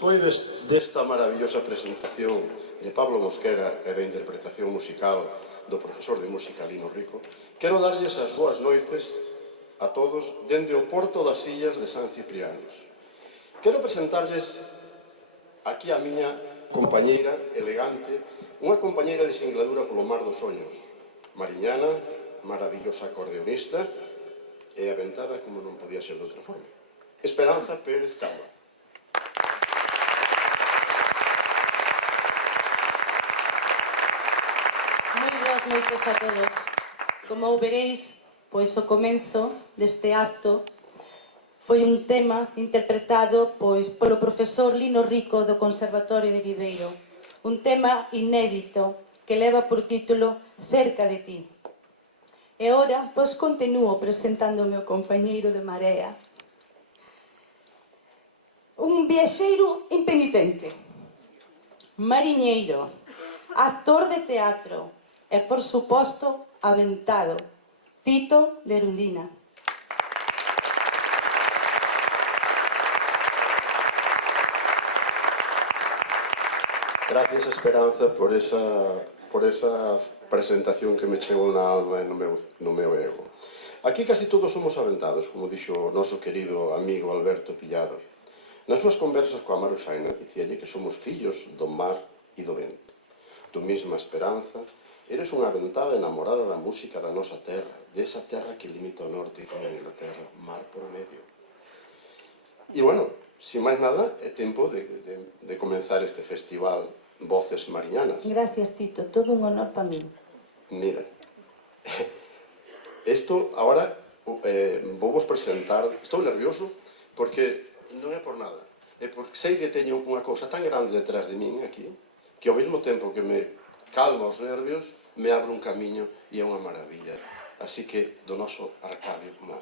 Despois desta maravillosa presentación de Pablo Mosquera e da interpretación musical do profesor de música Lino Rico, quero darlles as boas noites a todos dende o Porto das Illas de San Ciprianos. Quero presentarlles aquí a miña compañeira elegante, unha compañeira de singladura polo mar dos soños, mariñana, maravillosa acordeonista e aventada como non podía ser de outra forma. Esperanza Pérez Camba. Moi boas noites a todos. Como veréis, pois o comenzo deste acto foi un tema interpretado polo profesor Lino Rico do Conservatorio de Viveiro. Un tema inédito que leva por título Cerca de ti. E ora, pois continuo presentando o meu compañeiro de Marea. Un viaxeiro impenitente, mariñeiro, actor de teatro e, por suposto, aventado, Tito de Erundina. Gracias, Esperanza, por esa presentación que me chegou na alma e no meu ego. Aquí casi todos somos aventados, como dixo o noso querido amigo Alberto Pillado. Nas súas conversas coa Maruxaina dicíalle que somos fillos do mar e do vento. Tu mesma Esperanza, eres unha aventada enamorada da música da nosa terra, desa terra que limita o norte con a Inglaterra, mar por medio. E, bueno, sin máis nada, é tempo de comenzar este festival Voces Mariñanas. Gracias, Tito. Todo un honor para min. Mira, isto, agora, vou vos presentar, estou nervioso, porque non é por nada, é porque sei que teño unha cousa tan grande detrás de min aquí, que ao mesmo tempo que me calma os nervios, me abre un camiño e é unha maravilla. Así que, do noso Arcadio Mar.